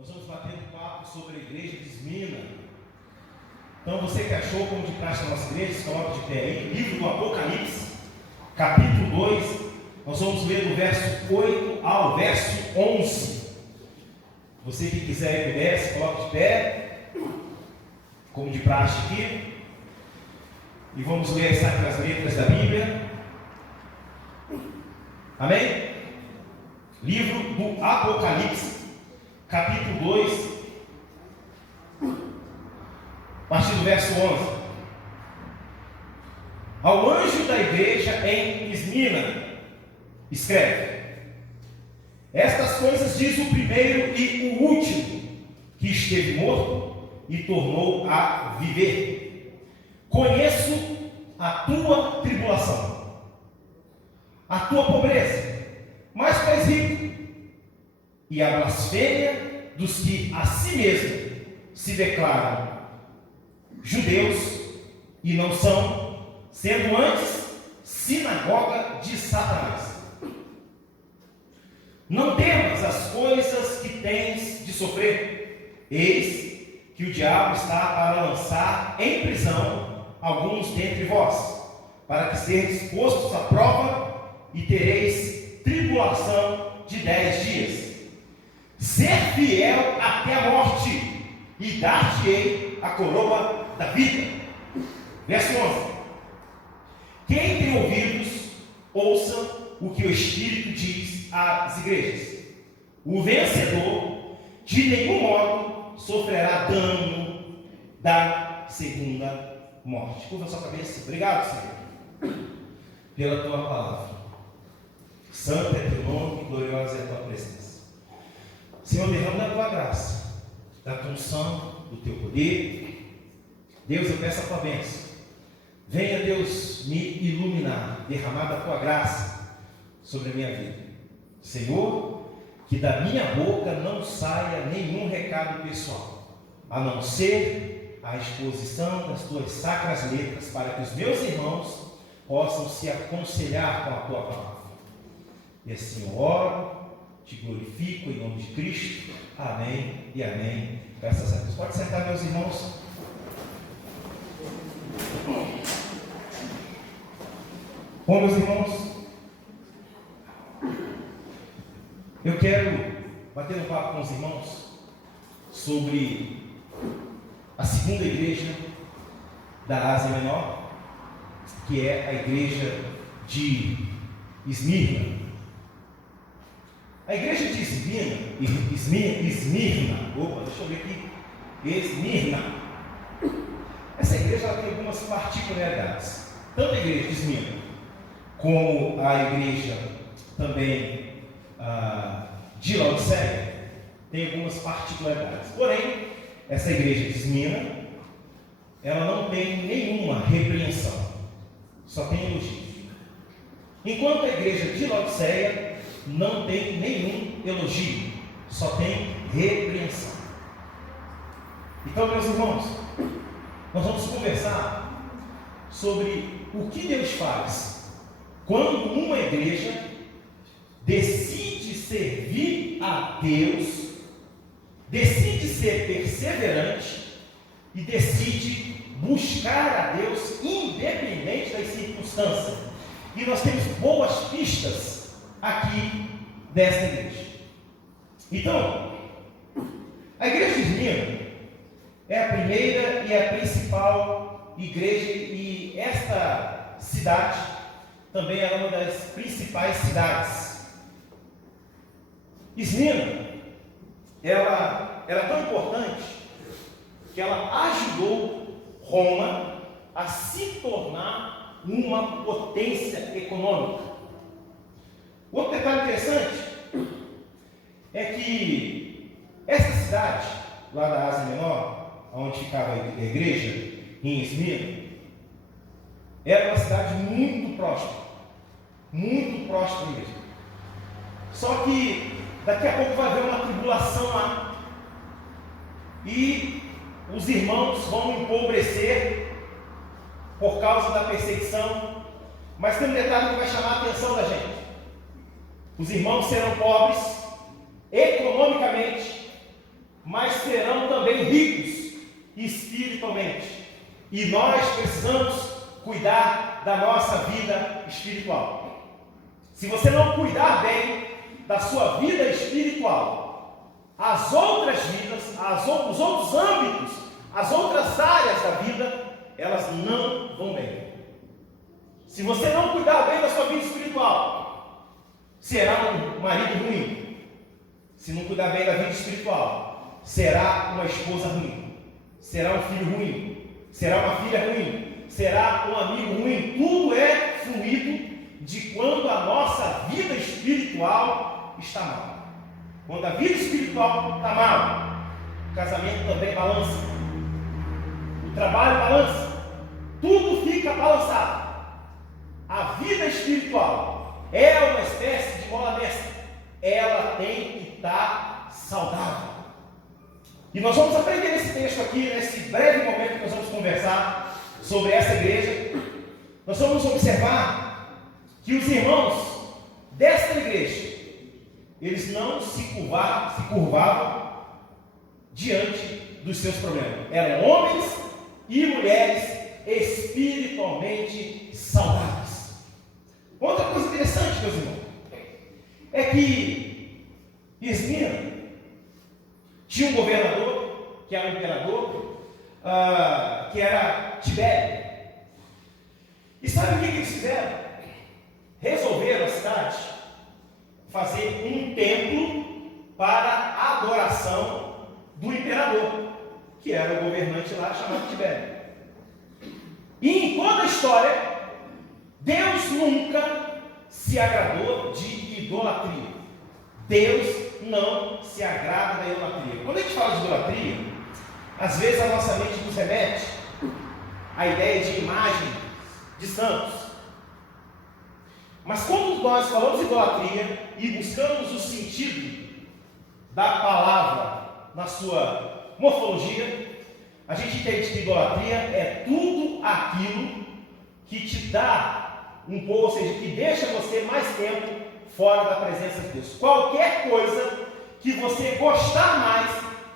Nós vamos bater um papo sobre a igreja de Esmina. Então, você que achou como de praxe na nossa igreja, se coloca de pé aí. Livro do Apocalipse, capítulo 2. Nós vamos ler do verso 8 ao verso 11. Você que quiser e puder, se coloca de pé, como de praxe aqui. E vamos ler as sacras letras da Bíblia. Amém? Livro do Apocalipse, capítulo 2, a partir do verso 11. Ao anjo da igreja em Esmina, escreve: estas coisas diz o primeiro e o último, que esteve morto e tornou a viver. Conheço a tua tribulação, a tua pobreza, mas tu és rico, e a blasfêmia dos que a si mesmo se declaram judeus e não são, sendo antes sinagoga de Satanás. Não temas as coisas que tens de sofrer. Eis que o diabo está para lançar em prisão alguns dentre vós, para que sejais postos à prova e tereis tribulação de 10 dias. Ser fiel até a morte, e dar-te-ei a coroa da vida. Verso 11. Quem tem ouvidos, ouça o que o Espírito diz às igrejas. O vencedor de nenhum modo sofrerá dano da segunda morte. Curva sua cabeça. Obrigado, Senhor, pela tua palavra. Santo é teu nome, gloriosa é a tua presença. Senhor, derrama da tua graça, da tua unção, do teu poder. Deus, eu peço a tua bênção. Venha, Deus, me iluminar, derramar da tua graça sobre a minha vida. Senhor, que da minha boca não saia nenhum recado pessoal, a não ser a exposição das tuas sacras letras, para que os meus irmãos possam se aconselhar com a tua palavra. E assim eu oro, te glorifico em nome de Cristo. Amém e amém. Graças a Deus. Pode sentar, meus irmãos. Bom, meus irmãos, eu quero bater um papo com os irmãos sobre a segunda igreja da Ásia Menor, que é a igreja de Esmirna. A igreja de Esmirna, deixa eu ver aqui, Esmirna. Essa igreja ela tem algumas particularidades. Tanto a igreja de Esmirna, como a igreja também de Laodiceia, tem algumas particularidades. Porém, essa igreja de Esmirna, ela não tem nenhuma repreensão, só tem elogio. Enquanto a igreja de Laodiceia não tem nenhum elogio, só tem repreensão. Então, meus irmãos, nós vamos conversar sobre o que Deus faz quando uma igreja decide servir a Deus, decide ser perseverante e decide buscar a Deus independente das circunstâncias. E nós temos boas pistas aqui desta igreja. Então, a igreja de Esmirna é a primeira e a principal igreja, e esta cidade também é uma das principais cidades. Esmirna, ela era tão importante que ela ajudou Roma a se tornar uma potência econômica. Outro detalhe interessante é que essa cidade, lá da Ásia Menor, onde ficava a igreja, em Esmirna, era uma cidade muito próspera mesmo. Só que daqui a pouco vai haver uma tribulação lá, e os irmãos vão empobrecer por causa da perseguição. Mas tem um detalhe que vai chamar a atenção da gente: os irmãos serão pobres economicamente, mas serão também ricos espiritualmente. E nós precisamos cuidar da nossa vida espiritual. Se você não cuidar bem da sua vida espiritual, as outras vidas, os outros âmbitos, as outras áreas da vida, elas não vão bem. Se você não cuidar bem da sua vida espiritual, será um marido ruim. Se não cuidar bem da vida espiritual, será uma esposa ruim. Será um filho ruim. Será uma filha ruim. Será um amigo ruim. Tudo é fluido de quando a nossa vida espiritual está mal. Quando a vida espiritual está mal, o casamento também balança. O trabalho balança. Tudo fica balançado. A vida espiritual é uma espécie de mola mestra. Ela tem que estar saudável. E nós vamos aprender nesse texto aqui, nesse breve momento que nós vamos conversar sobre essa igreja. Nós vamos observar que os irmãos desta igreja, eles não se curvavam diante dos seus problemas. Eram homens e mulheres espiritualmente saudáveis. Outra coisa interessante, meus irmãos, é que Esmirna tinha um governador, que era um imperador, que era Tibério. E sabe o que eles fizeram? Resolveram a cidade fazer um templo para a adoração do imperador, que era o governante lá chamado Tibério. E em toda a história, Deus nunca se agradou de idolatria. Deus não se agrada da idolatria. Quando a gente fala de idolatria, às vezes a nossa mente nos remete à ideia de imagem de santos. Mas quando nós falamos de idolatria e buscamos o sentido da palavra na sua morfologia, a gente entende que idolatria é tudo aquilo que te dá um pouco, ou seja, que deixa você mais tempo fora da presença de Deus. Qualquer coisa que você gostar mais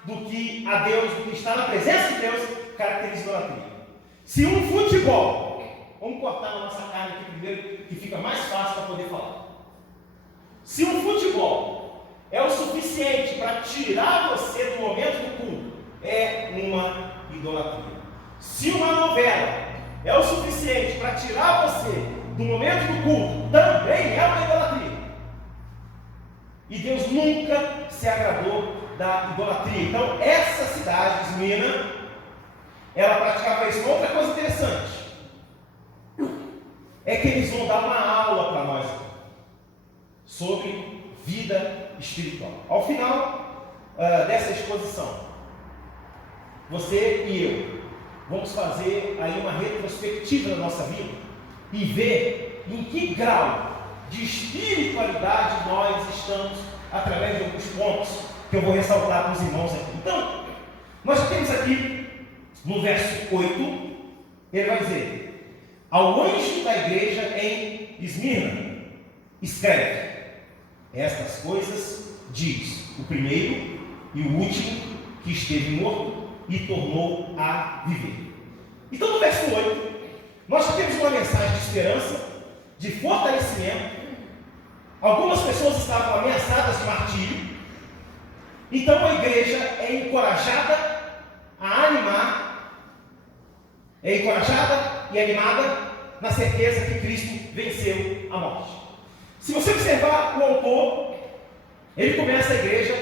do que a Deus, do que está na presença de Deus, caracteriza idolatria. Se um futebol, vamos cortar a nossa carne aqui primeiro, que fica mais fácil para poder falar. Se um futebol é o suficiente para tirar você do momento do culto, é uma idolatria. Se uma novela é o suficiente para tirar você do momento do culto, também é uma idolatria. E Deus nunca se agradou da idolatria. Então, essa cidade, Esmirna, ela praticava isso. Outra coisa interessante é que eles vão dar uma aula para nós sobre vida espiritual. Ao final dessa exposição, você e eu vamos fazer aí uma retrospectiva da nossa vida e ver em que grau de espiritualidade nós estamos, através de alguns pontos que eu vou ressaltar para os irmãos aqui. Então, nós temos aqui no verso 8, ele vai dizer: ao anjo da igreja em Esmirna, escreve: estas coisas diz o primeiro e o último que esteve morto e tornou a viver. Então, no verso 8, nós temos uma mensagem de esperança, de fortalecimento. Algumas pessoas estavam ameaçadas de martírio. Então a igreja é encorajada a animar, é encorajada e animada na certeza que Cristo venceu a morte. Se você observar o autor, ele começa a igreja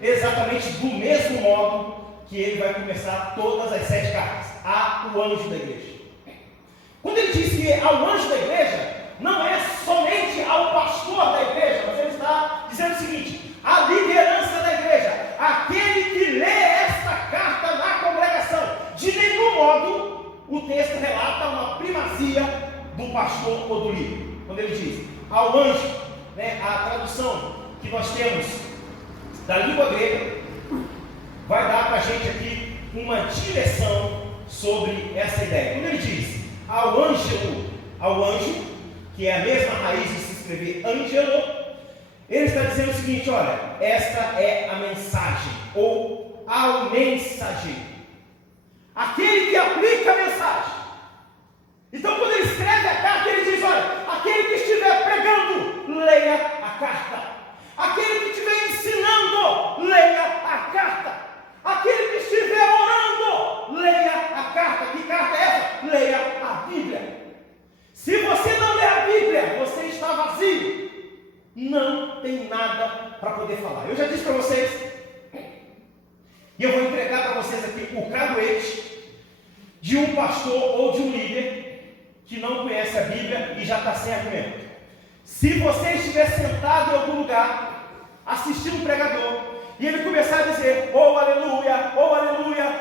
exatamente do mesmo modo que ele vai começar todas as 7 cartas, ao anjo da igreja. Quando ele diz que é ao anjo da igreja, não é somente ao pastor da igreja, mas ele está dizendo o seguinte: a liderança da igreja, aquele que lê esta carta na congregação. De nenhum modo o texto relata uma primazia do pastor ou do líder. Quando ele diz ao anjo, a tradução que nós temos da língua grega vai dar para a gente aqui uma direção sobre essa ideia. Quando ele diz ao anjo, que é a mesma raiz de se escrever ângelo, ele está dizendo o seguinte: olha, esta é a mensagem ou ao mensageiro, aquele que aplica a mensagem. Então, quando ele escreve a carta, ele diz: olha, aquele que estiver pregando, leia a carta. Aquele que estiver ensinando, leia a carta. Aquele que estiver orando, leia a carta. Que carta é essa? Leia a Bíblia. Se você não lê a Bíblia, você está vazio. Não tem nada para poder falar. Eu já disse para vocês, e eu vou entregar para vocês aqui o caduete de um pastor ou de um líder que não conhece a Bíblia e já está sem argumento. Se você estiver sentado em algum lugar, assistindo um pregador, e ele começar a dizer: oh aleluia,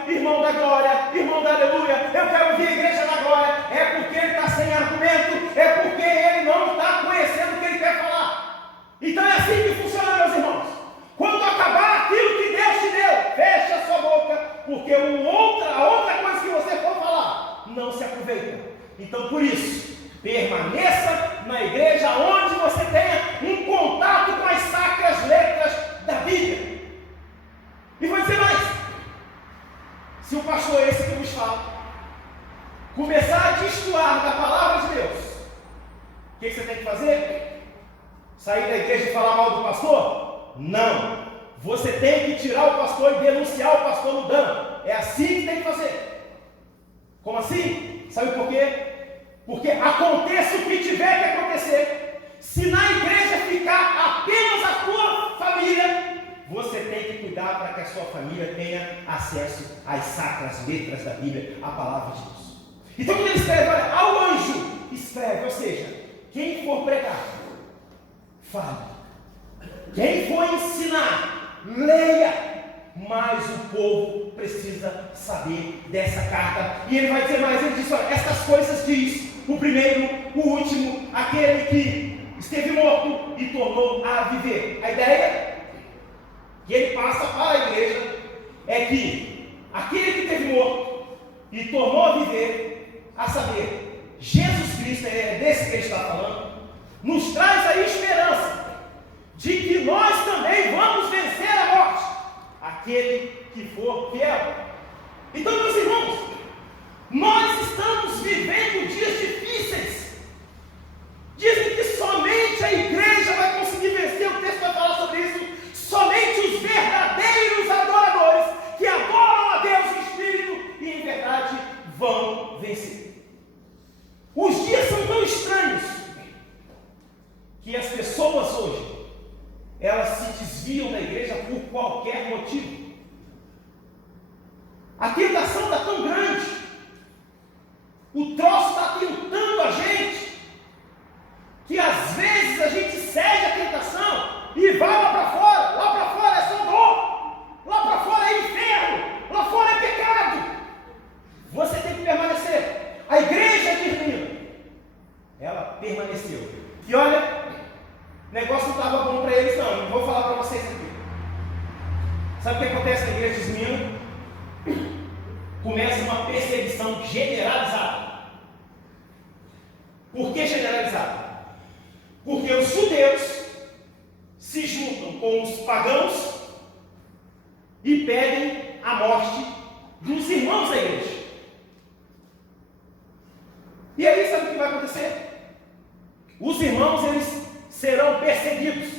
irmão da glória, irmão da aleluia, eu quero ouvir a igreja da glória, é porque ele está sem argumento, é porque ele não está conhecendo o que ele quer falar. Então é assim que funciona, meus irmãos. Quando acabar aquilo que Deus te deu, feche a sua boca, porque a outra coisa que você for falar, não se aproveita. Então, por isso, permaneça na igreja onde você tenha um contato com as sacras letras da Bíblia. E vou dizer mais: se o pastor esse que nos fala começar a destoar da palavra de Deus, o que você tem que fazer? Sair da igreja e falar mal do pastor? Não. Você tem que tirar o pastor e denunciar o pastor no dano. É assim que tem que fazer. Como assim? Sabe por quê? Porque aconteça o que tiver que acontecer, se na igreja ficar apenas a tua família, você tem que cuidar para que a sua família tenha acesso às sacras letras da Bíblia, a palavra de Deus. Então, quando ele escreve, olha, ao anjo, escreve, ou seja, quem for pregar, fale. Quem for ensinar, leia. Mas o povo precisa saber dessa carta. E ele vai dizer mais, ele diz: olha, essas coisas diz o primeiro, o último, aquele que esteve morto e tornou a viver. A ideia que ele passa para a igreja é que aquele que esteve morto e tornou a viver, a saber, Jesus Cristo, é desse que ele está falando, nos traz a esperança de que nós também vamos vencer a morte, aquele que for fiel. Então, meus irmãos, nós estamos vivendo dias difíceis. Dizem que somente a igreja vai conseguir vencer. O texto vai falar sobre isso. Somente os verdadeiros adoradores que adoram a Deus em espírito e em verdade vão vencer. Os dias são tão estranhos que as pessoas hoje, elas se desviam da igreja por qualquer motivo. A tentação está tão grande, o troço está tentando a gente, que às vezes a gente cede à tentação e vai lá para fora. Lá para fora é só dor, lá para fora é inferno, lá fora é pecado. Você tem que permanecer. A igreja de Irmina, ela permaneceu. E olha, o negócio não estava bom para eles, não. Eu vou falar para vocês aqui. Sabe o que acontece na igreja de Esmirna? Começa uma perseguição generalizada. Por que generalizada? Porque os judeus se juntam com os pagãos e pedem a morte dos irmãos da igreja. E aí, sabe o que vai acontecer? Os irmãos, eles serão perseguidos.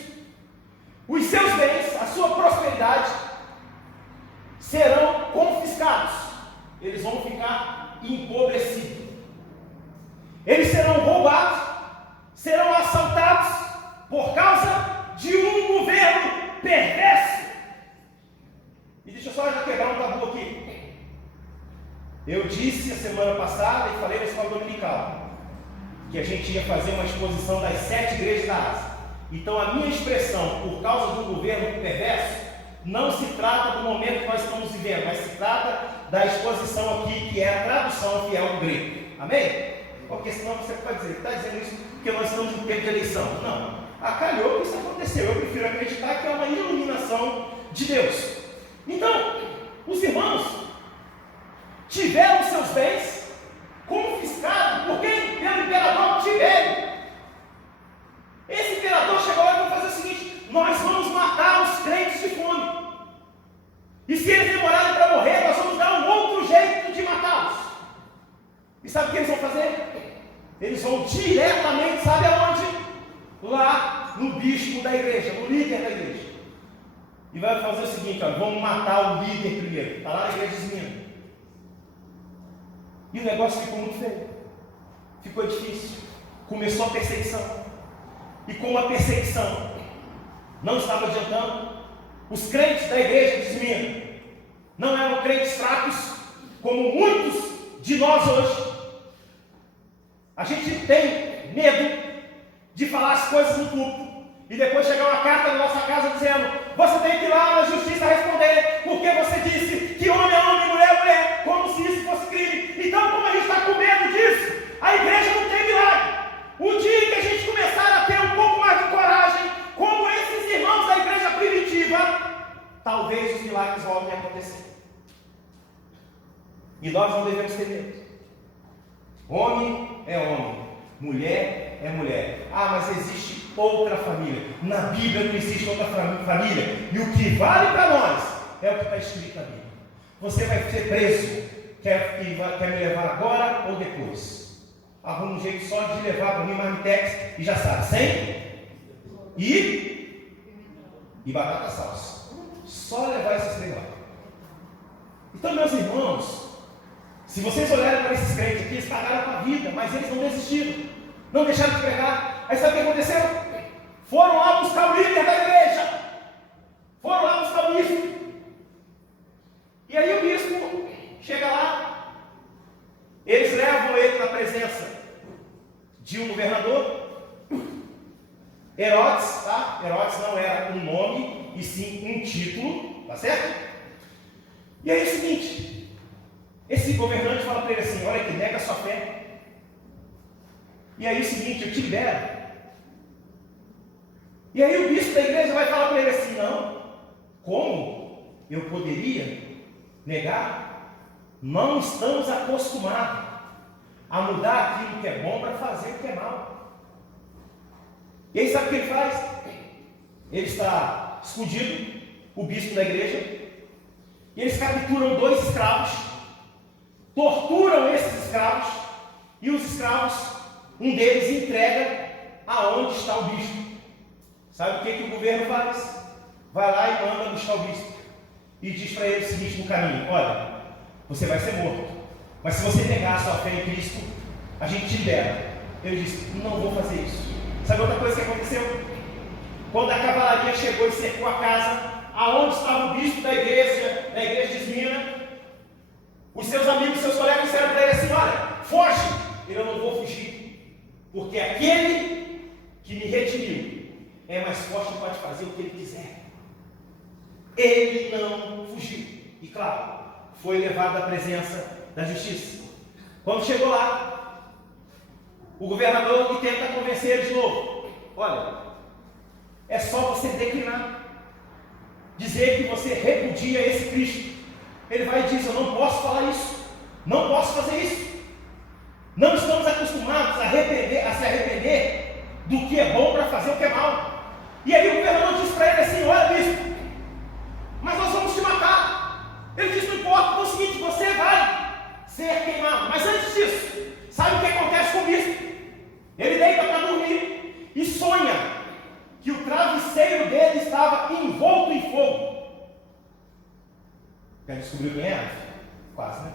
Os seus bens, a sua prosperidade, serão confiscados. Eles vão ficar empobrecidos. Eles serão roubados, serão assaltados por causa de um governo perverso. E deixa eu só já quebrar um tabu aqui. Eu disse a semana passada e falei na escola dominical que a gente ia fazer uma exposição das 7 igrejas da Ásia. Então a minha expressão, por causa do governo perverso, não se trata do momento que nós estamos vivendo, mas se trata da exposição aqui, que é a tradução fiel do grego. Amém? Porque senão você pode dizer, está dizendo isso porque nós estamos em tempo de eleição. Não. Calhou que isso aconteceu. Eu prefiro acreditar que é uma iluminação de Deus. Então, os irmãos tiveram seus bens confiscados por quem? Pelo imperador Tibério. Esse imperador chegou lá e vai fazer o seguinte: nós vamos matar os crentes de fome. E se eles eles vão diretamente, sabe aonde? Lá no bispo da igreja, no líder da igreja. E vai fazer o seguinte, ó, vamos matar o líder primeiro. Está lá na igreja desviando. E o negócio ficou muito feio. Ficou difícil. Começou a perseguição. E como a perseguição não estava adiantando, os crentes da igreja desviando não eram crentes fracos, como muitos de nós hoje. A gente tem medo de falar as coisas no púlpito e depois chegar uma carta na nossa casa dizendo: você tem que ir lá na justiça responder, porque você disse que homem é homem, mulher é mulher, como se isso fosse crime. Então, como a gente está com medo disso, a igreja não tem milagre. O dia que a gente começar a ter um pouco mais de coragem, como esses irmãos da igreja primitiva, talvez os milagres voltem a acontecer. E nós não devemos ter medo. Homem é homem, mulher é mulher. Ah, mas existe outra família. Na Bíblia não existe outra família. E o que vale para nós é o que está escrito na Bíblia. Você vai ser preso. Quer me levar agora ou depois? Arruma um jeito só de levar para mim marmitex e já sabe, sem e batata salsa. Só levar esses três lá. Então, meus irmãos, se vocês olharem para esses crentes aqui, eles pagaram com a vida, mas eles não desistiram, não deixaram de pregar. Aí sabe o que aconteceu? Foram lá buscar o líder da igreja, foram lá buscar o bispo. E aí o bispo chega lá, eles levam ele na presença de um governador, Herodes, tá? Herodes não era um nome, e sim um título, tá certo? E aí é o seguinte, esse governante fala para ele assim: olha aqui, nega a sua fé. E aí é o seguinte, eu te libero. E aí o bispo da igreja vai falar para ele assim: não, como eu poderia negar? Não estamos acostumados a mudar aquilo que é bom para fazer o que é mal. E aí sabe o que ele faz? Ele está escondido, o bispo da igreja, e eles capturam 2 escravos, torturam esses escravos, e os escravos, um deles entrega aonde está o bispo. Sabe o que o governo faz? Vai lá e manda buscar o bispo e diz para ele o seguinte no caminho: olha, você vai ser morto, mas se você negar a sua fé em Cristo, a gente te libera. Ele disse: não vou fazer isso. Sabe outra coisa que aconteceu? Quando a cavalaria chegou e cercou a casa aonde estava o bispo da igreja de Esmina, os seus amigos, seus colegas disseram para ele assim: olha, foge. Ele: eu não vou fugir, porque aquele que me redimiu é mais forte e pode fazer o que ele quiser. Ele não fugiu. E claro, foi levado à presença da justiça. Quando chegou lá, o governador tenta convencer ele de novo: olha, é só você declinar, dizer que você repudia esse Cristo. Ele vai e diz: eu não posso falar isso, não posso fazer isso. Não estamos acostumados a se arrepender do que é bom para fazer o que é mal. E aí o governador diz para ele assim: olha, bispo, mas nós vamos te matar. Ele diz: não importa, é o seguinte, você vai ser queimado. Mas antes disso, sabe o que acontece com o bispo? Ele deita para dormir e sonha que o travesseiro dele estava envolto em fogo. Já descobriu quem era? Quase, né?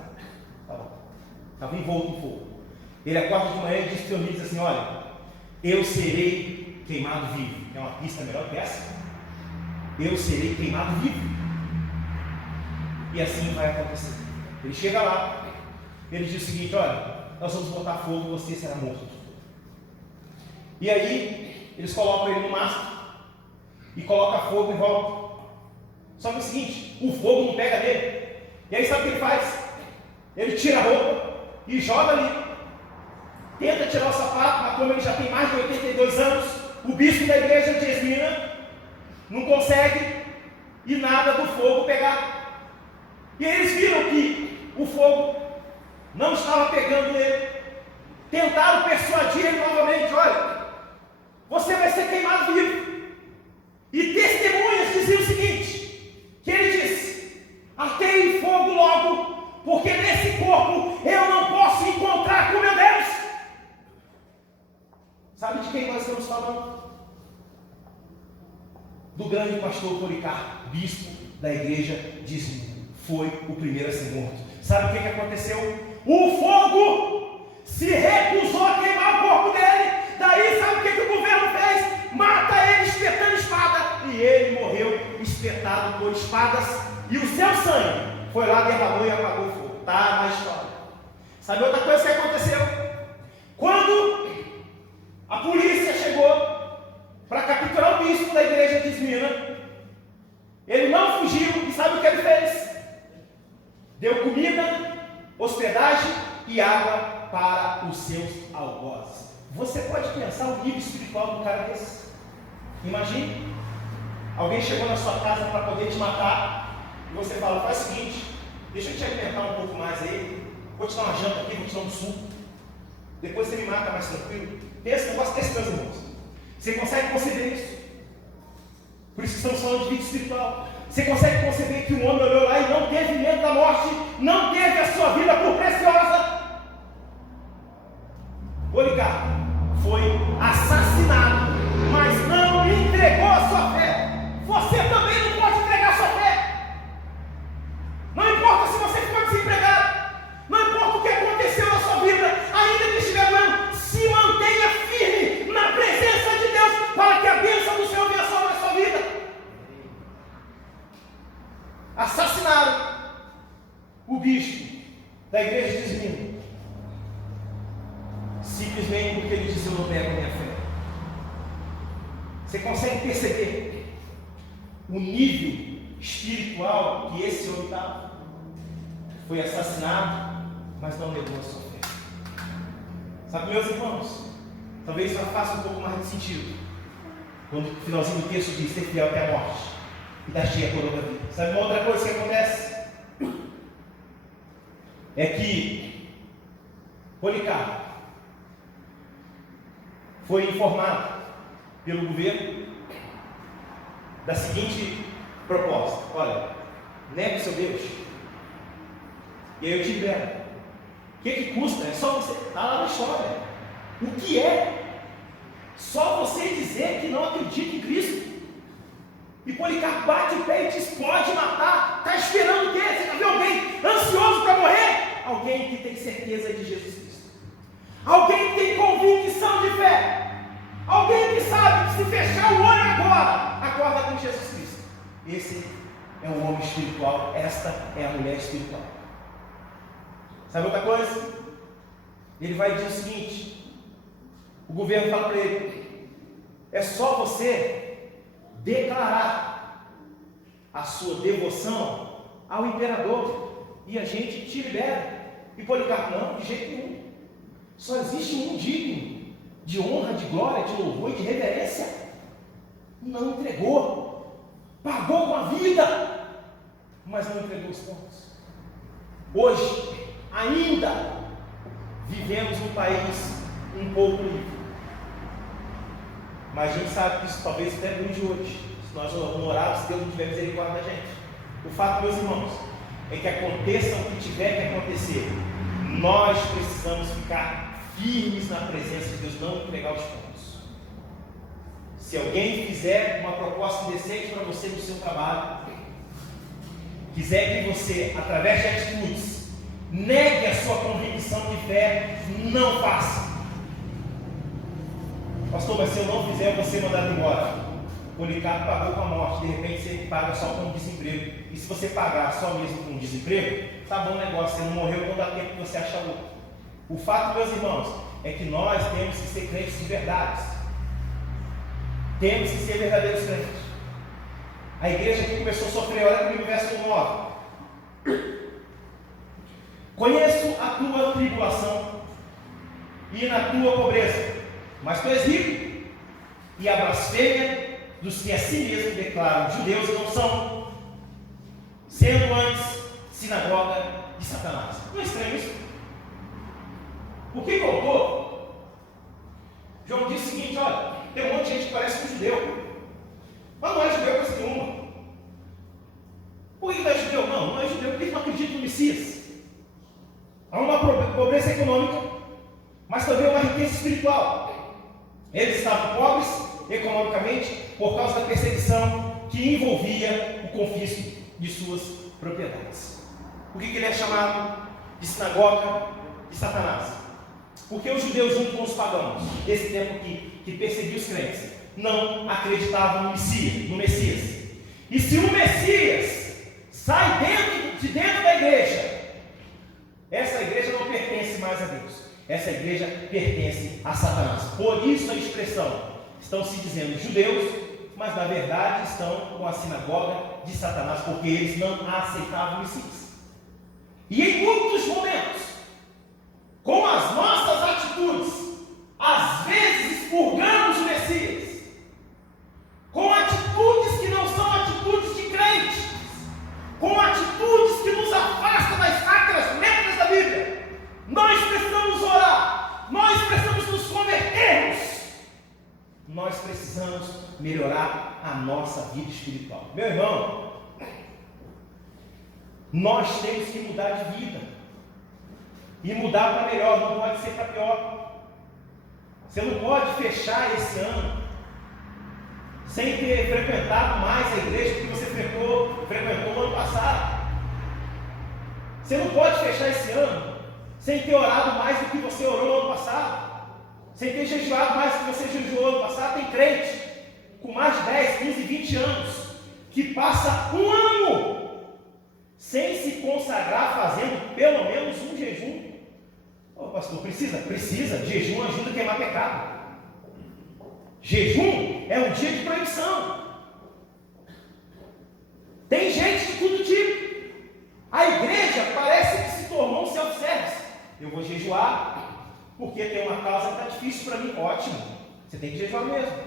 Tá bom. Estava envolto em fogo. Ele acorda de manhã e diz para o diz assim: olha, eu serei queimado vivo. É uma pista melhor que essa? Eu serei queimado vivo. E assim vai acontecer. Ele chega lá, ele diz o seguinte: olha, nós vamos botar fogo e você será morto. E aí eles colocam ele no mastro e colocam fogo em volta. Só que é o seguinte, o fogo não pega nele. E aí sabe o que ele faz? Ele tira a roupa e joga ali. Tenta tirar o sapato, mas como ele já tem mais de 82 anos, o bispo da igreja de Esmina não consegue e nada do fogo pegar. E aí eles viram que o fogo não estava pegando nele. Tentaram persuadir ele novamente: olha, você vai ser queimado vivo. E testemunhas diziam o seguinte, que ele disse: ateie fogo logo, porque nesse corpo eu não posso encontrar com meu Deus. estamos falando? Do grande pastor Policarpo, bispo da igreja de Esmirna. Foi o primeiro a ser morto. Sabe o que aconteceu? O fogo se recusou a queimar o corpo dele. Daí sabe o que o governo fez? Mata ele espetando espada. E ele morreu espetado por espadas. E o seu sangue foi lá, derramou e apagou o fogo. Está na história. Sabe outra coisa que aconteceu? Quando a polícia chegou para capturar o bispo da igreja de Esmirna, ele não fugiu. E sabe o que ele fez? Deu comida, hospedagem e água para os seus algozes. Você pode pensar o nível espiritual do cara desse? Imagine, alguém chegou na sua casa para poder te matar, e você fala, faz o seguinte, deixa eu te alimentar um pouco mais aí, vou te dar uma janta aqui, vou te dar um suco, depois você me mata mais tranquilo. Pensa, negócio desse, meus irmãos. Você consegue conceber isso? Por isso que estamos falando de vida espiritual. Você consegue conceber que um homem olhou lá e não teve medo da morte, não teve a sua vida por preciosa? Policarpo foi assassinado, mas não entregou a sua fé. Você também não pode entregar a sua fé. Não importa se você ficou desempregado, não importa o que aconteceu na sua vida, ainda que estiver doendo, se mantenha firme na presença de Deus, para que a bênção do Senhor venha sobre a sua vida. Assassinaram o bispo da igreja de Esmirna, simplesmente porque ele disse: eu não nego minha fé. Você consegue perceber o nível espiritual que esse homem estava? Foi assassinado, mas não negou a sua fé. Sabe, meus irmãos, talvez isso faça um pouco mais de sentido quando o finalzinho do texto diz: ser fiel até a morte e dar-te a coroa da vida. Sabe uma outra coisa que acontece? É que Policarpo foi informado pelo governo da seguinte proposta: olha, negue o seu Deus, e aí eu te libero. O que custa? É só você, está lá na história. O que é? Só você dizer que não acredita em Cristo. E Policarpo bate o pé e diz: pode matar. Está esperando o quê? Você quer ver alguém ansioso para morrer? Alguém que tem certeza de Jesus Cristo. Alguém que tem convicção de fé. Alguém que sabe que se fechar o olho agora, acorda com Jesus Cristo. Esse é o homem espiritual. Esta é a mulher espiritual. Sabe outra coisa? Ele vai dizer o seguinte: o governo fala para ele: é só você declarar a sua devoção ao imperador e a gente te libera. E Policarpo: não, de jeito nenhum. Só existe um digno de honra, de glória, de louvor e de reverência. Não entregou, pagou com a vida, mas não entregou os pontos. Hoje, ainda vivemos num país um pouco livre, mas a gente sabe que isso talvez até mude hoje, se nós não orarmos, se Deus não tiver misericórdia da gente. O fato, meus irmãos, é que aconteça o que tiver que acontecer, nós precisamos ficar firmes na presença de Deus, não entregar os pontos. Se alguém fizer uma proposta indecente para você no seu trabalho, quiser que você, através de atitudes, negue a sua convicção de fé, não faça. Pastor, mas se eu não fizer, eu vou ser mandado embora. Policarpo pagou com a morte, de repente você paga só com desemprego. E se você pagar só mesmo com desemprego, tá bom o negócio, você não morreu, não dá tempo que você acha outro. O fato, meus irmãos, é que nós temos que ser crentes de verdade. Temos que ser verdadeiros crentes. A igreja aqui começou a sofrer, olha comigo o verso 9. Conheço a tua tribulação e na tua pobreza, mas tu és rico, e a blasfêmia dos que a si mesmo declaram judeus e não são, sendo antes sinagoga de Satanás. Não é estranho isso? O que contou? João disse o seguinte: olha, tem um monte de gente que parece um judeu, mas não é judeu coisa nenhuma. Por que não é judeu? Não é judeu porque não acredita no Messias. Há uma pobreza econômica, mas também uma riqueza espiritual. Eles estavam pobres economicamente por causa da perseguição que envolvia o confisco de suas propriedades. Por que ele é chamado de sinagoga de Satanás? Porque os judeus, junto com os pagãos, desse tempo que perseguia os crentes, não acreditavam no Messias. E se o Messias sai de dentro da igreja, essa igreja não pertence mais a Deus. Essa igreja pertence a Satanás. Por isso a expressão, estão se dizendo judeus, mas na verdade estão com a sinagoga de Satanás, porque eles não aceitavam o Messias. E em muitos momentos, com as nossas atitudes, às vezes expurgamos o Messias, com atitudes que não são atitudes de crentes, com atitudes que nos afastam das sacras letras da Bíblia. Nós precisamos orar, nós precisamos nos convertermos, nós precisamos melhorar a nossa vida espiritual. Meu irmão, nós temos que mudar de vida, e mudar para melhor, não pode ser para pior. Você não pode fechar esse ano sem ter frequentado mais a igreja que você frequentou no ano passado. Você não pode fechar esse ano sem ter orado mais do que você orou no ano passado, sem ter jejuado mais do que você jejuou no ano passado. Tem crente com mais de 10, 15, 20 anos que passa um ano sem se consagrar, fazendo pelo menos um jejum. Ô pastor, precisa? Precisa. Jejum ajuda a queimar pecado. Jejum é um dia de proibição. Tem gente de todo tipo. A igreja parece que se tornou um self-service. Eu vou jejuar porque tem uma causa que está difícil para mim. Ótimo, você tem que jejuar mesmo.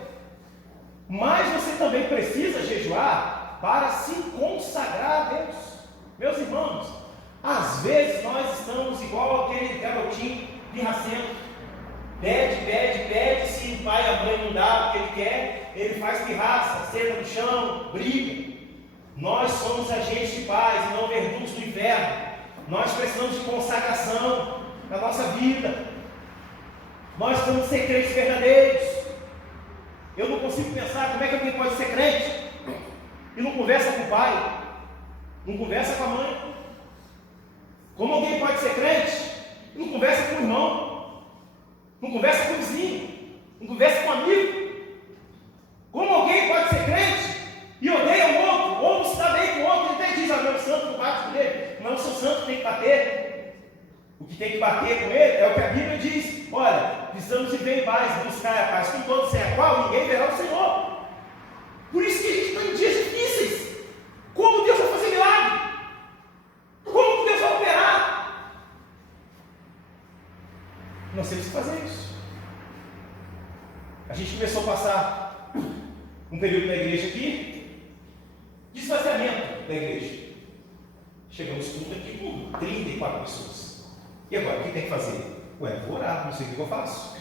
Mas você também precisa jejuar para se consagrar a Deus. Meus irmãos, às vezes nós estamos igual aquele garotinho pirracento. Pede, se o pai e a mãe não dá o que ele quer, ele faz pirraça, senta no chão, briga. Nós somos agentes de paz e não verdugos do inferno. Nós precisamos de consagração na nossa vida. Nós precisamos ser crentes verdadeiros. Eu não consigo pensar como é que alguém pode ser crente e não conversa com o pai, não conversa com a mãe. Como alguém pode ser crente e não conversa com o irmão, não conversa com o vizinho, não conversa com o amigo? Como alguém pode ser crente e odeia o outro, ou não se dá bem com o outro, e até diz: ah, meu santo não bate com ele, não é o seu santo que tem que bater. O que tem que bater com ele é o que a Bíblia diz: olha, precisamos viver em paz, buscar a paz com todos, sem a qual ninguém verá o Senhor. Por isso que a gente está em dias difíceis. Como Deus vai fazer milagre? Como Deus vai operar? Nós temos que fazer isso. A gente começou a passar um período na igreja aqui, de esvaziamento da igreja. Chegamos tudo aqui com 34 pessoas. E agora, o que tem que fazer? Ué, vou orar, não sei o que eu faço.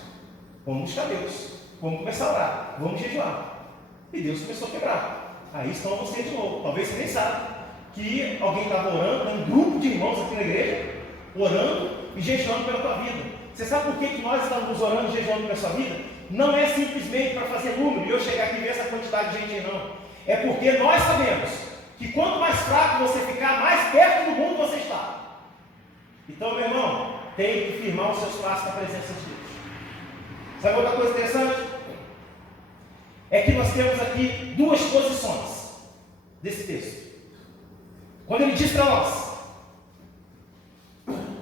Vamos buscar Deus, vamos começar a orar, vamos jejuar. E Deus começou a quebrar. Aí estão você de novo. Talvez você nem saiba que alguém estava orando, um grupo de irmãos aqui na igreja, orando e jejuando pela tua vida. Você sabe por que nós estamos orando e jejuando pela sua vida? Não é simplesmente para fazer número e eu chegar aqui e ver essa quantidade de gente aí, não. É porque nós sabemos que quanto mais fraco você ficar, mais perto do mundo você está. Então, meu irmão, tem que firmar os seus passos na presença de Deus. Sabe outra coisa interessante? É que nós temos aqui duas posições desse texto. Quando ele diz para nós: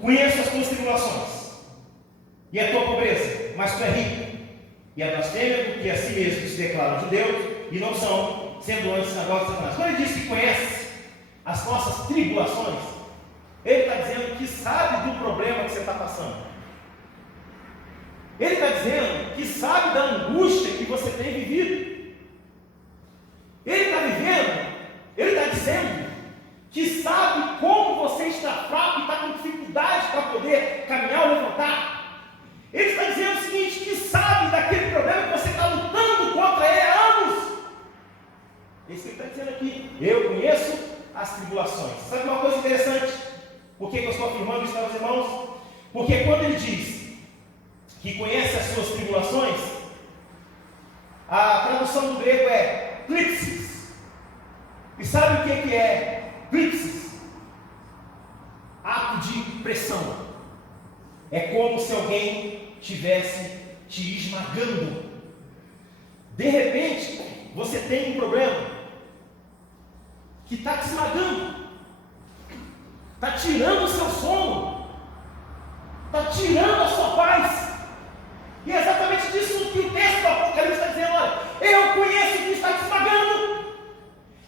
conheço as tuas tribulações e a tua pobreza, mas tu é rico, e a blasfêmia que a si mesmo se declaram judeus e não são, sendo antes sinagoga de Satanás. Quando ele diz que conhece as nossas tribulações, ele está dizendo que sabe do problema que você está passando. Ele está dizendo que sabe da angústia que você tem vivido. Ele está dizendo que sabe como você está fraco e está com dificuldade para poder caminhar ou levantar. Ele está dizendo o seguinte, que sabe daquele problema que você está lutando contra ele há anos. Isso que ele está dizendo aqui. Eu conheço as tribulações. Sabe uma coisa interessante? Por que eu estou afirmando isso para os irmãos? Porque quando ele diz que conhece as suas tribulações, A tradução do grego é plipsis. E sabe o que é plipsis? Ato de pressão. É como se alguém estivesse te esmagando. De repente, você tem um problema que está te esmagando, está tirando o seu sono, está tirando a sua paz. E é exatamente disso que o texto do Apocalipse está dizendo. Olha, eu conheço o que está te esmagando,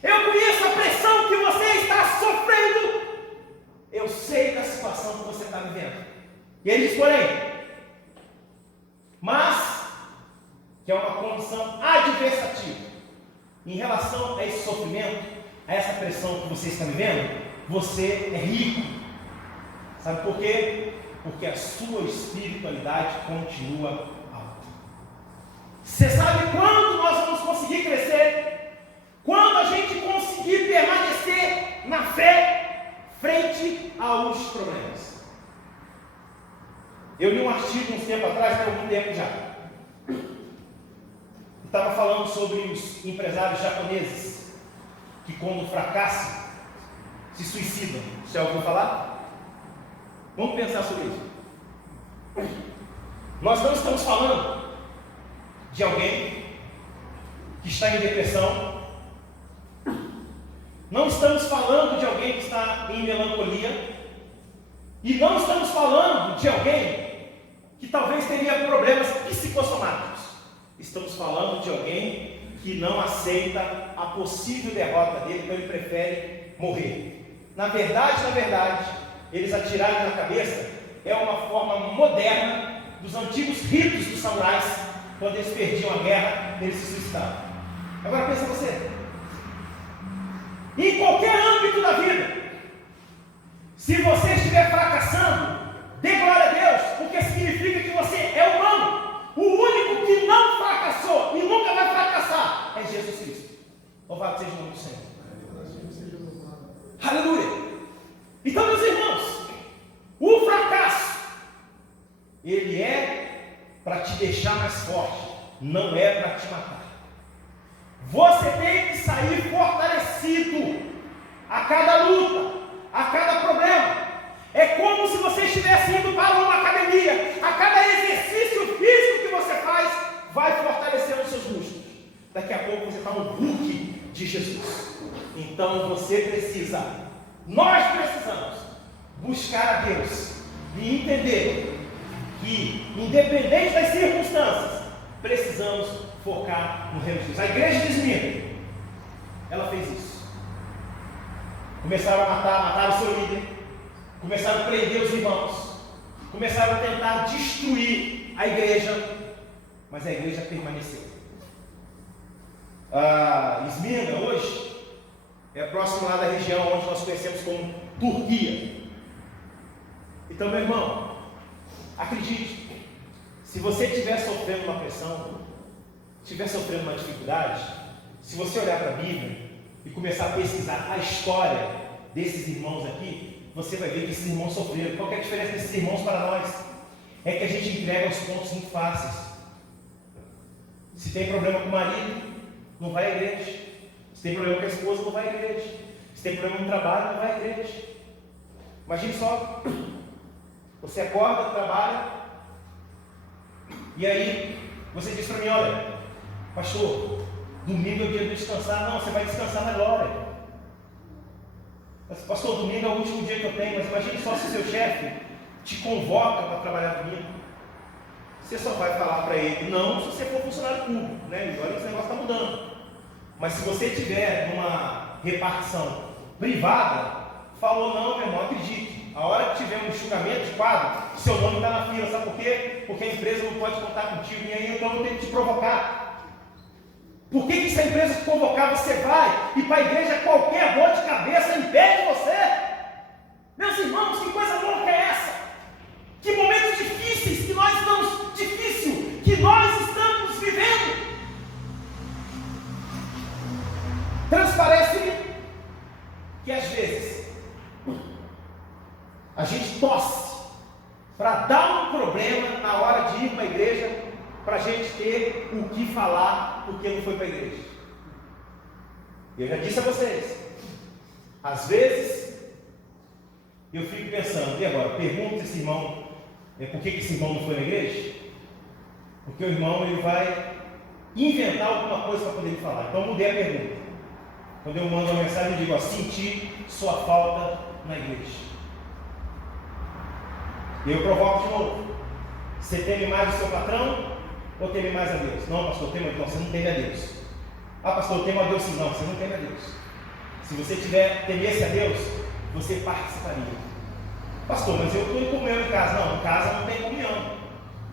eu conheço a pressão que você está sofrendo, eu sei da situação que você está vivendo. E ele diz, porém, mas, que é uma condição adversativa, em relação a esse sofrimento, a essa pressão que você está vivendo, você é rico. Sabe por quê? Porque a sua espiritualidade continua alta. Você sabe quando nós vamos conseguir crescer? Quando a gente conseguir permanecer na fé frente aos problemas. Eu li um artigo uns tempo atrás, tem algum tempo já, estava falando sobre os empresários japoneses que, quando fracassam, se suicidam. Você já ouviu falar? Vamos pensar sobre isso. Nós não estamos falando de alguém que está em depressão, não estamos falando de alguém que está em melancolia, e não estamos falando de alguém que talvez teria problemas psicossomáticos. Estamos falando de alguém que não aceita a possível derrota dele, então ele prefere morrer. Na verdade, eles atirarem na cabeça é uma forma moderna dos antigos ritos dos samurais. Quando eles perdiam a guerra, eles se suicidavam. Agora pensa você, em qualquer âmbito da vida, se você estiver fracassando, dê glória a Deus, porque significa que você é humano. O único que não fracassou e nunca vai fracassar é Jesus Cristo. Louvado seja o nome do Senhor. Aleluia. Então, meus irmãos, o fracasso, ele é para te deixar mais forte, não é para te matar. Você tem que sair fortalecido a cada luta, a cada problema. É como se você estivesse indo para uma academia. A cada exercício físico que você faz, vai fortalecendo os seus músculos. Daqui a pouco você está no Hulk de Jesus. Então nós precisamos buscar a Deus e entender que, independente das circunstâncias, precisamos focar no reino de Deus. A igreja de Esmirna, ela fez isso. Começaram a mataram o seu líder, começaram a prender os irmãos, começaram a tentar destruir a igreja, mas a igreja permaneceu. Esmirna hoje é próximo lá da região onde nós conhecemos como Turquia. Então, meu irmão, acredite, se você estiver sofrendo uma pressão, estiver sofrendo uma dificuldade, se você olhar para a Bíblia e começar a pesquisar a história desses irmãos aqui, você vai ver que esses irmãos sofreram. Qual que é a diferença desses irmãos para nós? É que a gente entrega os pontos muito fáceis. Se tem problema com o marido, não vai à igreja. Se tem problema com a esposa, não vai à igreja. Se tem problema no trabalho, não vai à igreja. Imagine só, você acorda, trabalha, e aí você diz para mim, olha, pastor, domingo é o dia de descansar. Não, você vai descansar na glória. Pastor, domingo é o último dia que eu tenho, mas imagine só se seu chefe te convoca para trabalhar domingo. Você só vai falar para ele, não, se você for funcionário público, né? E olha que esse negócio está mudando. Mas se você tiver numa repartição privada, falou, não, meu irmão, acredite, a hora que tiver um enxugamento de quadro, seu nome está na fila, sabe por quê? Porque a empresa não pode contar contigo, e aí então eu tenho que te provocar. Por que se a empresa te convocar, você vai, e para a igreja qualquer dor de cabeça impede você? Meus irmãos, que coisa louca é essa? Que momentos difíceis que nós estamos vivendo. Transparece que às vezes a gente torce para dar um problema na hora de ir para a igreja, para a gente ter o que falar porque não foi para a igreja. Eu já disse a vocês, às vezes eu fico pensando, e agora? Pergunta esse irmão, por que esse irmão não foi na igreja? Porque o irmão ele vai inventar alguma coisa para poder me falar. Então eu mudei a pergunta. Quando eu mando uma mensagem, eu digo, senti sua falta na igreja. E eu provoco de novo. Você teme mais o seu patrão ou teme mais a Deus? Não, pastor, teme a Deus. Você não teme a Deus. Ah, pastor, eu temo a Deus sim. Não, você não teme a Deus. Se você temesse a Deus, você participaria. Pastor, mas eu estou em comunhão em casa. Não, em casa não tem comunhão.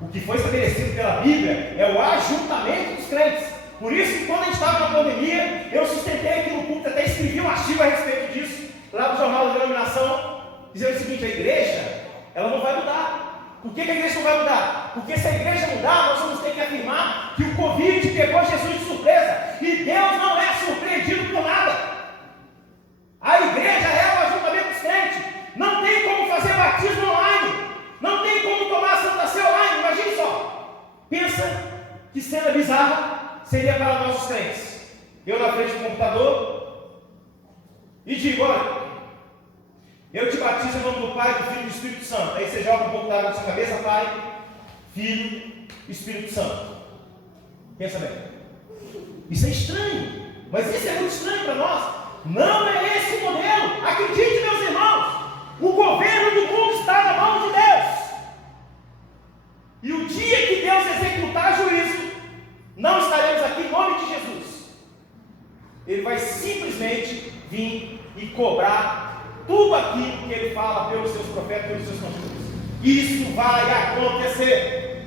O que foi estabelecido pela Bíblia é o ajuntamento dos crentes. Por isso que quando a gente estava na pandemia, eu sustentei aqui no culto, até escrevi um artigo a respeito disso, lá no Jornal da Denominação, dizendo o seguinte: a igreja, ela não vai mudar. Por que a igreja não vai mudar? Porque se a igreja mudar, nós vamos ter que afirmar que o Covid pegou Jesus de surpresa. E Deus não é surpreendido por nada. A igreja é o ajuntamento dos crentes. Não tem como fazer batismo online. Não tem como tomar a Santa Ceia online. Imagine só. Pensa que cena bizarra seria para nós os crentes. Eu na frente do computador e digo: olha, eu te batizo em nome do Pai, do Filho e do Espírito Santo. Aí você joga um pouco d'água na sua cabeça: Pai, Filho, Espírito Santo. Pensa bem. Isso é estranho. Mas isso é muito estranho para nós. Não é esse o modelo. Acredite, meus irmãos. O governo do mundo está na mão de Deus. E o dia que Deus executar juízo, não estaremos aqui em nome de Jesus. Ele vai simplesmente vir e cobrar tudo aquilo que Ele fala pelos seus profetas, pelos seus pastores. Isso vai acontecer.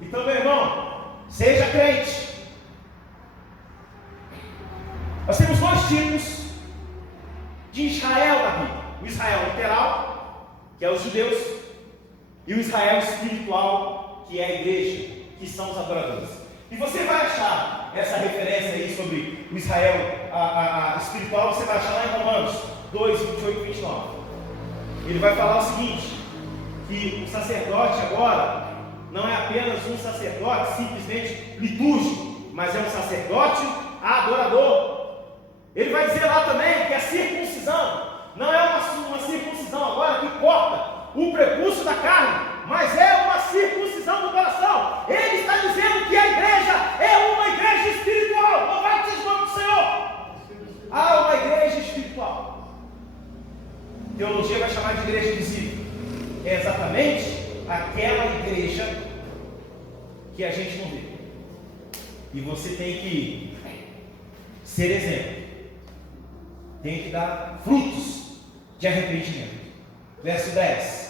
Então, meu irmão, seja crente. Nós temos dois tipos de Israel na Bíblia: o Israel literal, que é os judeus, e o Israel espiritual, que é a igreja, que são os adoradores. E você vai achar essa referência aí sobre o Israel espiritual, você vai achar lá em Romanos 2, 28 e 29. Ele vai falar o seguinte: que o sacerdote agora não é apenas um sacerdote simplesmente litúrgico, mas é um sacerdote adorador. Ele vai dizer lá também que a circuncisão não é uma circuncisão agora que corta o prepúcio da carne, mas é uma circuncisão do coração. Ele está dizendo que a igreja é uma igreja espiritual. Louvado seja o nome do Senhor. Há uma igreja espiritual. Teologia vai chamar de igreja invisível. É exatamente aquela igreja que a gente não vê. E você tem que ser exemplo. Tem que dar frutos de arrependimento. Verso 10.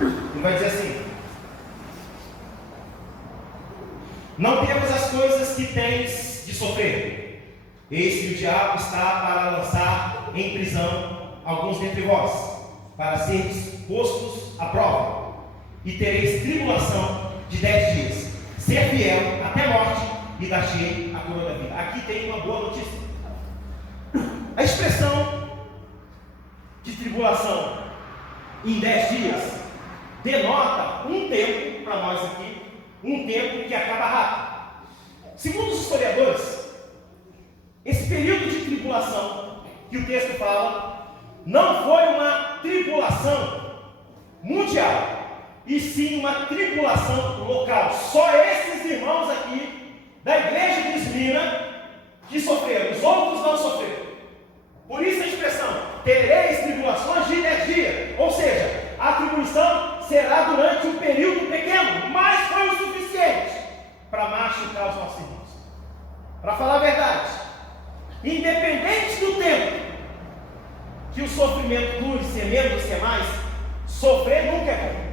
Ele vai dizer assim: não temos as coisas que tens de sofrer. Eis que o diabo está para lançar em prisão alguns dentre vós, para seres postos à prova, e tereis tribulação de 10 dias. Ser fiel até a morte, e dar-te-ei a coroa da vida. Aqui tem uma boa notícia. A expressão de tribulação em 10 dias denota um tempo, para nós aqui, um tempo que acaba rápido. Segundo os historiadores, esse período de tribulação que o texto fala, não foi uma tribulação mundial, e sim uma tribulação local. Só esses irmãos aqui da igreja de Esmina que sofreram, os outros não sofreram. Por isso a expressão, tereis tribulações de 10 dias. Ou seja, a tribulação será durante um período pequeno, mas foi o suficiente para machucar os nossos irmãos. Para falar a verdade, independente do tempo que o sofrimento dure, ser menos ou ser mais, sofrer nunca é bom.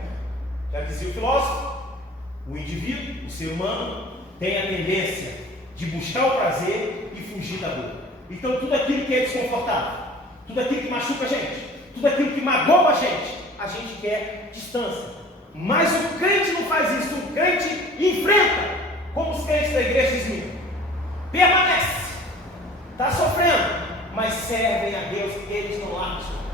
Já dizia o filósofo, o indivíduo, o ser humano, tem a tendência de buscar o prazer e fugir da dor. Então tudo aquilo que é desconfortável, tudo aquilo que machuca a gente, tudo aquilo que magoa a gente quer distância. Mas o crente não faz isso. O crente enfrenta, como os crentes da igreja dizem, permanece, está sofrendo, mas servem a Deus, eles não largam os irmãos.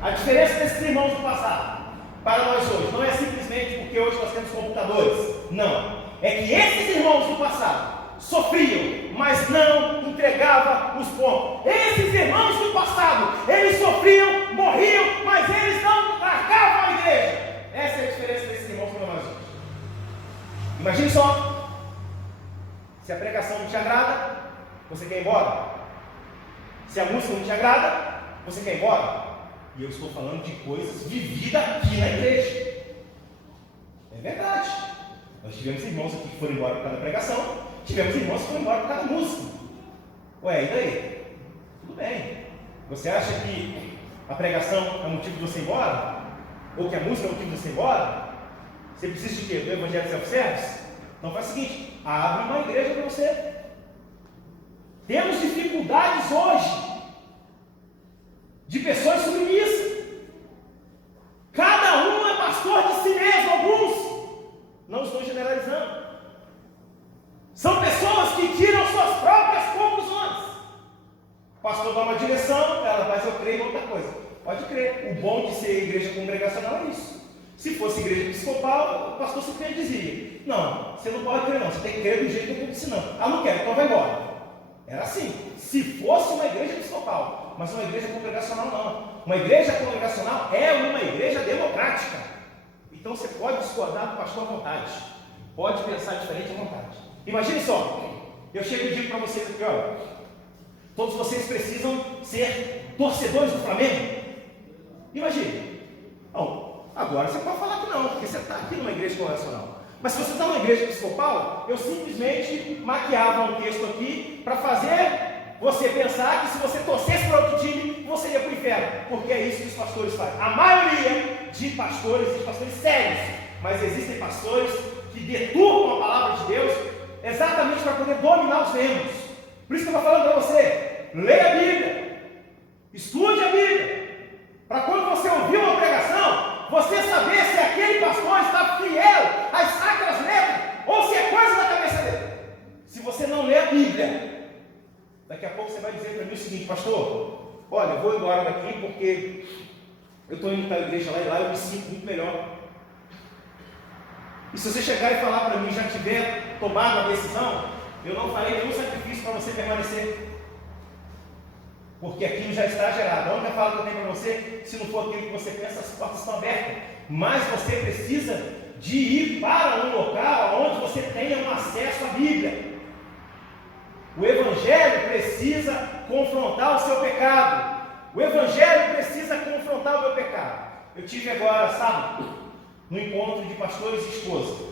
A diferença desses irmãos do passado para nós hoje não é simplesmente porque hoje nós temos computadores, não. é que esses irmãos do passado sofriam, mas não entregavam os pontos. Esses irmãos do passado, eles sofriam, morriam, mas eles não largavam a igreja. Essa é a diferença desses irmãos para nós hoje. Imagine só, se a pregação não te agrada, você quer ir embora. Se a música não te agrada, você quer ir embora. E eu estou falando de coisas vividas aqui na igreja. É verdade. Nós tivemos irmãos aqui que foram embora por causa da pregação, tivemos irmãos que foram embora por causa da música. Ué, e daí? Tudo bem. Você acha que a pregação é o motivo de você ir embora? Ou que a música é o motivo de você ir embora? Você precisa de quê? Do Evangelho Self-Service? Então faz o seguinte, abre uma igreja para você. Temos dificuldades hoje de pessoas submissas. Cada um é pastor de si mesmo, alguns. Não estou generalizando. São pessoas que tiram suas próprias conclusões. O pastor dá uma direção, ela faz eu creio em outra coisa. Pode crer. O bom de ser igreja congregacional é isso. Se fosse igreja episcopal, o pastor simplesmente dizia: não, você não pode crer não, você tem que crer do jeito que eu estou ensinando. Ah, não quero, então vai embora. Era assim. Se fosse uma igreja episcopal, mas uma igreja congregacional não. Uma igreja congregacional é uma igreja democrática. Então você pode discordar do pastor à vontade. Pode pensar diferente à vontade. Imagine só, eu chego e digo para vocês aqui, olha, todos vocês precisam ser torcedores do Flamengo. Imagine. Bom, agora você pode falar que não, porque você está aqui numa igreja congregacional. Mas se você está numa igreja episcopal, eu simplesmente maquiava um texto aqui para fazer você pensar que se você torcesse para outro time, você ia para o inferno. Porque é isso que os pastores fazem. A maioria de pastores sérios, mas existem pastores que deturpam a palavra de Deus exatamente para poder dominar os membros. Por isso que eu estou falando para você, leia a Bíblia, estude a Bíblia, para quando você ouvir uma pregação, você saber se aquele pastor está fiel às sacras letras, ou se é coisa da cabeça dele. Se você não lê a Bíblia, daqui a pouco você vai dizer para mim o seguinte: pastor, olha, eu vou embora daqui porque eu estou indo para a igreja lá e lá eu me sinto muito melhor. E se você chegar e falar para mim, já tiver tomado a decisão, eu não farei nenhum sacrifício para você permanecer. Porque aquilo já está gerado. A única fala que eu tenho para você, se não for aquilo que você pensa, as portas estão abertas. Mas você precisa de ir para um local onde você tenha um acesso à Bíblia. O Evangelho precisa confrontar o seu pecado. O Evangelho precisa confrontar o meu pecado. Eu tive agora, sábado, no encontro de pastores e esposa.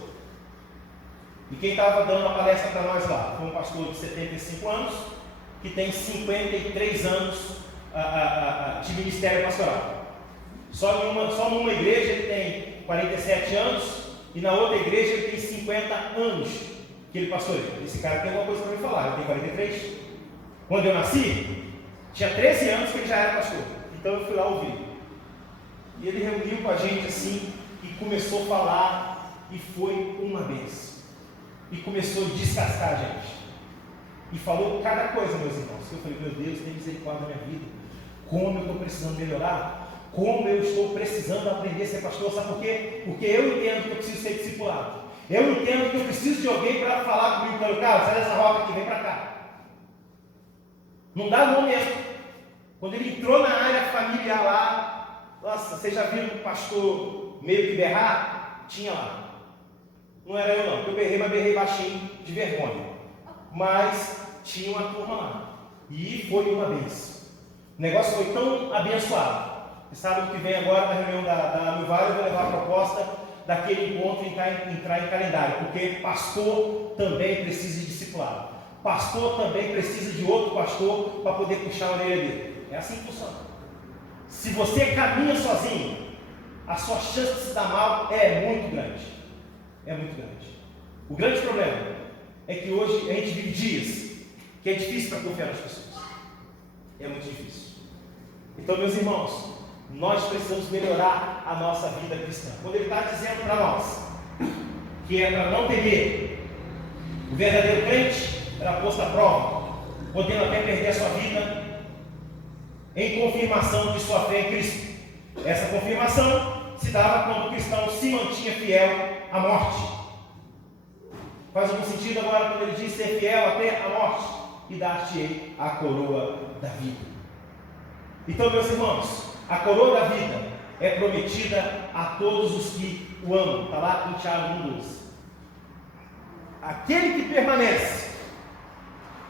E quem estava dando a palestra para nós lá foi um pastor de 75 anos, que tem 53 anos de ministério pastoral. Só numa igreja ele tem 47 anos, e na outra igreja ele tem 50 anos que ele pastoreia. Esse cara tem alguma coisa para me falar, eu tenho 43. Quando eu nasci, tinha 13 anos que ele já era pastor. Então eu fui lá ouvir. E ele reuniu com a gente assim, e começou a falar, e foi uma benção. E começou a descascar a gente. E falou cada coisa, meus irmãos. Eu falei: meu Deus, tem misericórdia da minha vida. Como eu estou precisando melhorar. Como eu estou precisando aprender a ser pastor. Sabe por quê? Porque eu entendo que eu preciso ser discipulado. Eu entendo que eu preciso de alguém para falar comigo. Cara, sai dessa roca aqui, vem para cá. Não dá não mesmo. Quando ele entrou na área familiar lá, nossa, vocês já viram o pastor meio que berrar? Tinha lá. Não era eu não, eu berrei, mas berrei baixinho, de vergonha. Mas tinha uma turma lá. E foi uma bênção. O negócio foi tão abençoado. E sábado que vem agora, na reunião da Milvale, eu vou levar a proposta daquele encontro entrar em calendário. Porque pastor também precisa de discipulado. Pastor também precisa de outro pastor para poder puxar a orelha dele. É assim que funciona. Se você caminha sozinho, a sua chance de se dar mal é muito grande. É muito grande. O grande problema é que hoje a gente vive dias que é difícil para confiar nas pessoas. É muito difícil. Então, meus irmãos, nós precisamos melhorar a nossa vida cristã. Quando ele está dizendo para nós que é para não temer, o verdadeiro crente era posto à prova, podendo até perder a sua vida em confirmação de sua fé em Cristo. Essa confirmação se dava quando o cristão se mantinha fiel à morte. Faz algum sentido agora quando ele diz ser fiel até a morte e dar-te-ei a coroa da vida. Então, meus irmãos, a coroa da vida é prometida a todos os que o amam. Está lá em Tiago 1:12. Aquele que permanece,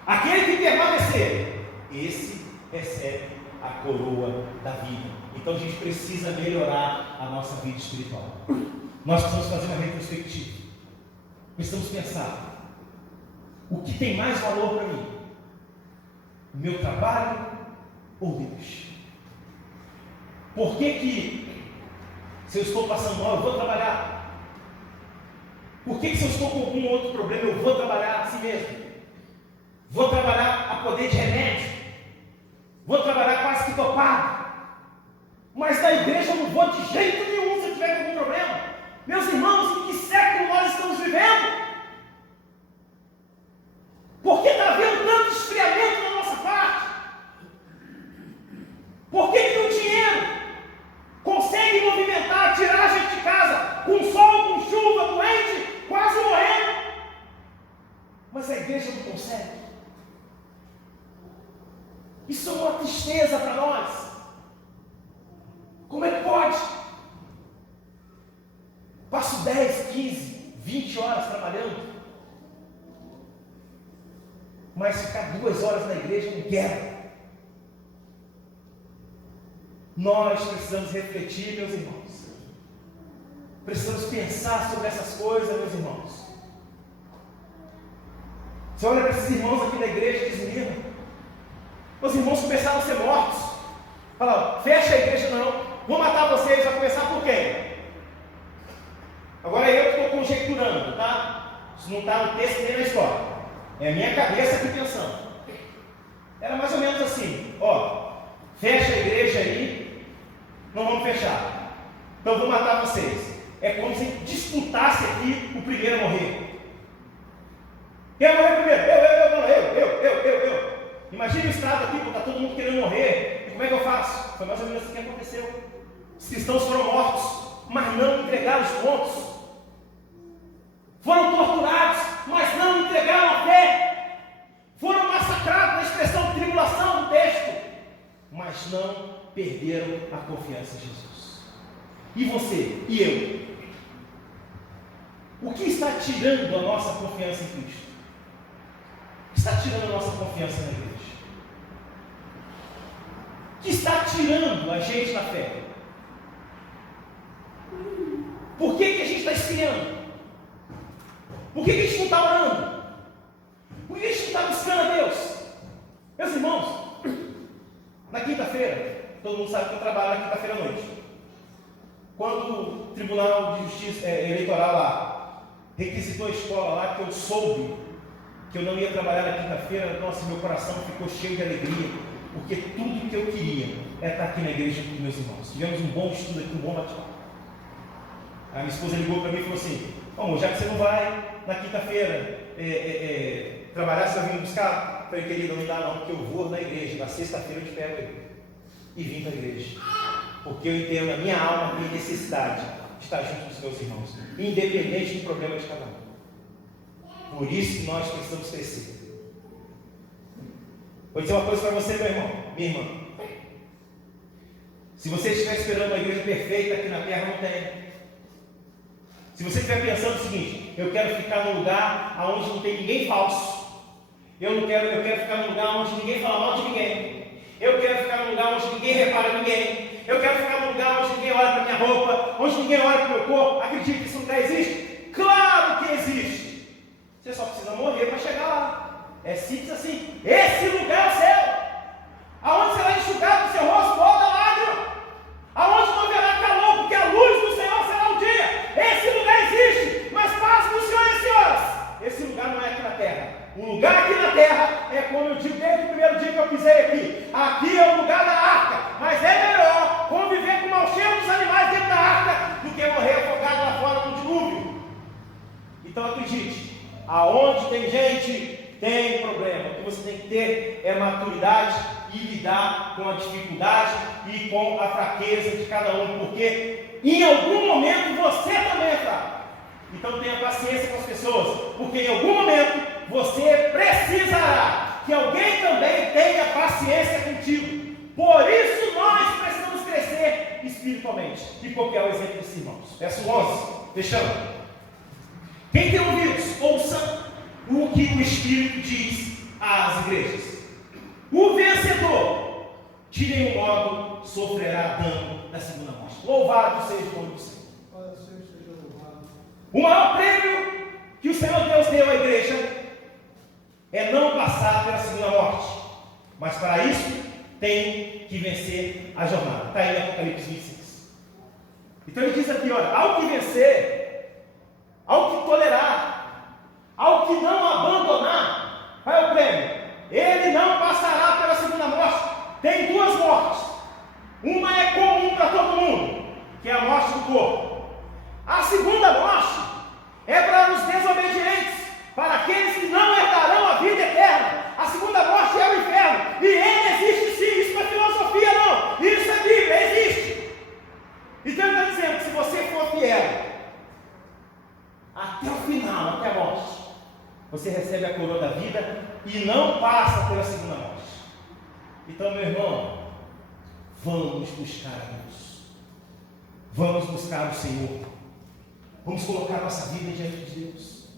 aquele que permanecer, esse recebe a coroa da vida. Então a gente precisa melhorar a nossa vida espiritual. Nós precisamos fazer uma retrospectiva. Precisamos pensar: o que tem mais valor para mim? O meu trabalho ou Deus? Por que se eu estou passando mal, eu vou trabalhar? Por que se eu estou com algum outro problema, eu vou trabalhar assim mesmo? Vou trabalhar a poder de remédio? Vou trabalhar quase que dopado? Mas na igreja eu não vou de jeito nenhum se eu tiver algum problema. Meus irmãos, em que século nós estamos vivendo? Por que está havendo tanto esfriamento da nossa parte? Por que o dinheiro consegue movimentar, tirar a gente de casa, com sol, com chuva, doente, quase morrendo, mas a igreja não consegue? Isso é uma tristeza para nós. Como é que pode? Passo 10, 15, 20 horas trabalhando, mas ficar 2 horas na igreja não quero. Nós precisamos refletir, meus irmãos. Precisamos pensar sobre essas coisas, meus irmãos. Você olha para esses irmãos aqui da igreja e desmira. Os irmãos começaram a ser mortos. Fala: fecha a igreja não, vou matar vocês. Vai começar por quem? Agora eu estou conjecturando, tá? Isso não está no texto nem na história. É a minha cabeça aqui pensando. Era mais ou menos assim: ó, fecha a igreja aí, não vamos fechar. Então vou matar vocês. É como se disputasse aqui o primeiro a morrer. Quem vai morrer primeiro? Eu. Imagine o estado aqui, está todo mundo querendo morrer. E como é que eu faço? Foi mais ou menos assim que aconteceu. Os cristãos foram mortos, mas não entregaram os pontos. Foram torturados, mas não entregaram a fé. Foram massacrados, na expressão de tribulação do texto, mas não perderam a confiança em Jesus. E você? E eu? O que está tirando a nossa confiança em Cristo? O que está tirando a nossa confiança na igreja? O que está tirando a gente da fé? Por que a gente está esfriando? Por que a gente não está orando? Por que a gente não está buscando a Deus? Meus irmãos, na quinta-feira, todo mundo sabe que eu trabalho na quinta-feira à noite. Quando o Tribunal de Justiça Eleitoral lá requisitou a escola lá, que eu soube que eu não ia trabalhar na quinta-feira, nossa, meu coração ficou cheio de alegria, porque tudo que eu queria é estar aqui na igreja com meus irmãos. Tivemos um bom estudo aqui, um bom bate-papo. A minha esposa ligou para mim e falou assim: amor, já que você não vai na quinta-feira trabalhar, você vai vir me buscar? Eu falei: querida, não dá não, porque eu vou na igreja, na sexta-feira eu te pego aí. E vim para a igreja, porque eu entendo a minha alma, a minha necessidade de estar junto dos meus irmãos, independente do problema de cada um. Por isso que nós precisamos crescer. Vou dizer uma coisa para você, meu irmão, minha irmã. Se você estiver esperando uma igreja perfeita aqui na terra, não tem. Se você estiver pensando o seguinte: eu quero ficar num lugar onde não tem ninguém falso, eu quero ficar num lugar onde ninguém fala mal de ninguém, eu quero ficar num lugar onde ninguém repara em ninguém, eu quero ficar num lugar onde ninguém olha para minha roupa, onde ninguém olha para o meu corpo. Acredite que esse lugar existe? Claro que existe. Você só precisa morrer para chegar lá. É simples assim. Esse lugar é o céu, aonde será enxugado do seu rosto toda lágrima, aonde não haverá calor, porque a luz do Senhor será o dia. Esse lugar existe, mas pasmem, senhores e senhoras, esse lugar não é aqui na terra. O lugar aqui na terra é, como eu digo desde o primeiro dia que eu pisei aqui: aqui é o lugar da arca, mas é melhor conviver com o mau cheiro dos animais dentro da arca do que morrer afogado lá fora no dilúvio. Então acredite, aonde tem gente, tem problema. O que você tem que ter é maturidade e lidar com a dificuldade e com a fraqueza de cada um, porque em algum momento você também é fraco. Então tenha paciência com as pessoas, porque em algum momento você precisará que alguém também tenha paciência contigo. Por isso nós precisamos crescer espiritualmente. E qual que é o exemplo desses irmãos? Verso 11, fechando. Quem tem ouvidos, ouça o que o Espírito diz às igrejas. O vencedor, de nenhum modo, sofrerá dano na segunda morte. Louvado seja o nome do Senhor. O maior prêmio que o Senhor Deus deu à igreja é não passar pela segunda morte. Mas para isso, tem que vencer a jornada. Está aí em Apocalipse 26. Então ele diz aqui, olha, ao que vencer, ao que tolerar, ao que não abandonar, qual é o prêmio? Ele não passará pela segunda morte. Tem duas mortes. Uma é comum para todo mundo, que é a morte do corpo. A segunda morte é para os desobedientes, para aqueles que não herdarão a vida eterna. A segunda morte é o inferno. E ele existe sim, isso não é filosofia não, isso é Bíblia, existe. Então ele está dizendo que se você for fiel até o final, até a morte, você recebe a coroa da vida e não passa pela segunda morte. Então, meu irmão, vamos buscar a Deus, vamos buscar o Senhor, vamos colocar nossa vida diante de Deus,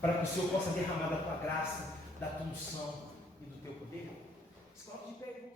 para que o Senhor possa derramar da tua graça, da tua unção e do teu poder. Escolhe de pé.